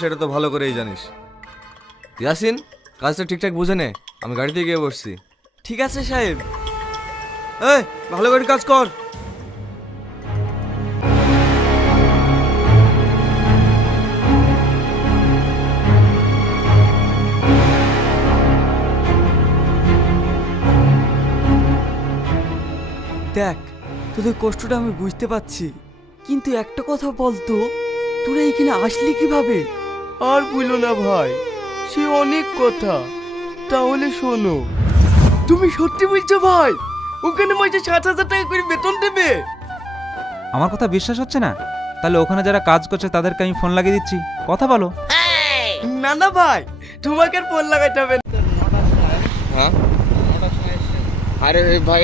সেটা তো ভালো করেই জানিস। ইয়াসিন, কাজটা ঠিকঠাক বুঝে নে, আমি গাড়িতে গিয়ে বসছি। ঠিক আছে সাহেব। এই ভালো করে কাজ কর। দেখ, তোদের কষ্টটা আমি বুঝতে পারছি, কিন্তু একটা কথা বলতো, তোরা এখানে আসলি কিভাবে? আর বলো না ভাই, সে অনেক কথা। তাহলে শোনো, তুমি সত্যি বলছো ভাই? ওখানে মাসে 7,000 টাকা করে বেতন দেবে? আমার কথা বিশ্বাস হচ্ছে না? তাহলে ওখানে যারা কাজ করছে তাদেরকে আমি ফোন লাগিয়ে দিচ্ছি, কথা বলো। না না ভাই, তোমাকে আর ফোন লাগাইতে হবে না। হ্যাঁ, আরে ভাই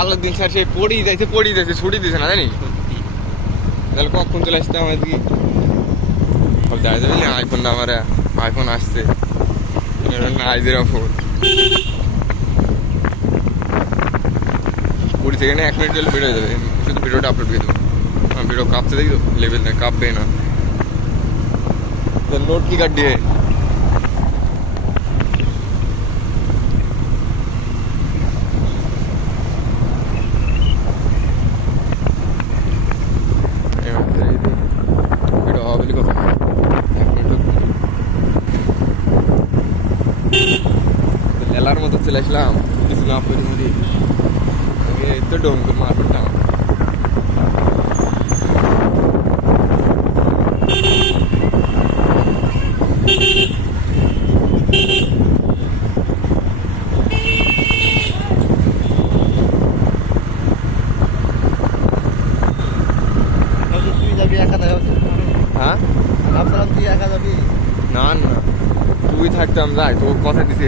আলো দিন স্যার, সে পড়েই যাইছে ছুটি দিছে না জানি। তাহলে কখন চলে আসতে আমার দিকে সব দেখা যাবে না। আইফোনটা আমার আইফোন আসছে না, আইজের ফোন 20 সেকেন্ডে 1 মিনিট চলে বের হয়ে যাবে। শুধু ভিডিওটা আপলোড করে দেবো। ভিডিও কাঁপতে দেখি তো, লেভেল না কাঁপবে না। নোট কি কাট দিয়ে এলার মতো চলে আসলাম কিছু না পেরে মধ্যে আগে তো ডোম মারপেটাম। হ্যাঁ, না না তুই থাকতাম যাই, তোর কথা দিছি।